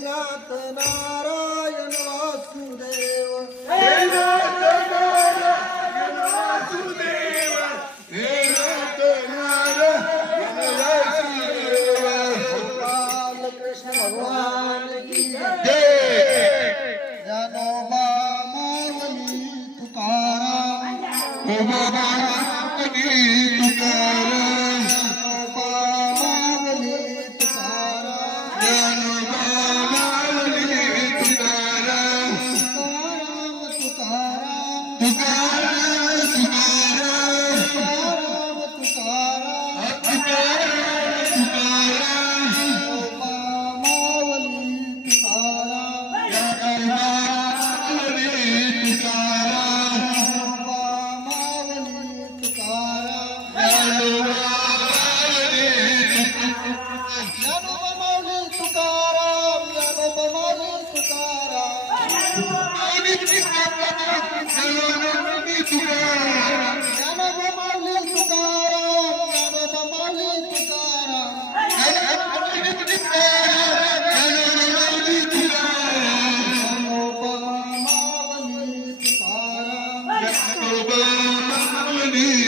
नाथ नारायण वासुदेव। हे नाथ नारायण वासुदेव। हे नाथ नारायण वासुदेव। बाल कृष्ण जामीत तारागीतारा माली तारा जन Because Alabama,